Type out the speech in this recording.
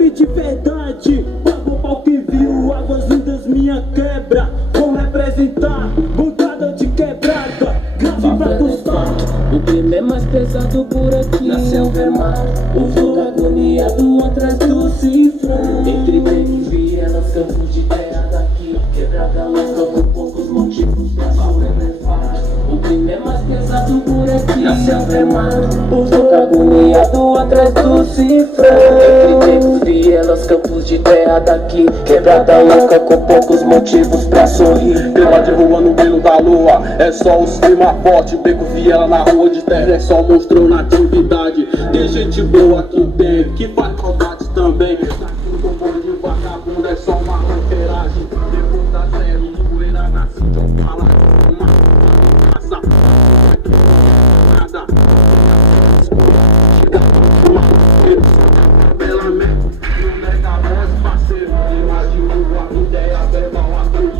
rap de verdade, pago pau que viu águas lindas minha quebra. Vou representar, montada de quebrada, grave pra custar. O crime é mais pesado por aqui. Nasceu vermar, o flow agoniado atrás do cifrão. Entre becos, vielas, campos de terra daqui, quebrada louca com poucos motivos pra sobrelevar. O crime é mais pesado por aqui. Nasceu vermar, o flow agoniado atrás do cifrão. Entre becos, vielas, campos de terra daqui, quebrada louca com poucos motivos pra sorrir. Clima de rua no brilho da lua, é só os clima forte. Beco, viela na rua de terra, é só mostrando atividade. Tem gente boa aqui dentro, que faz maldade também. Aqui no comboio de vagabundo é só uma ranqueiragem. Depois da zero, poeira na cinta, fala.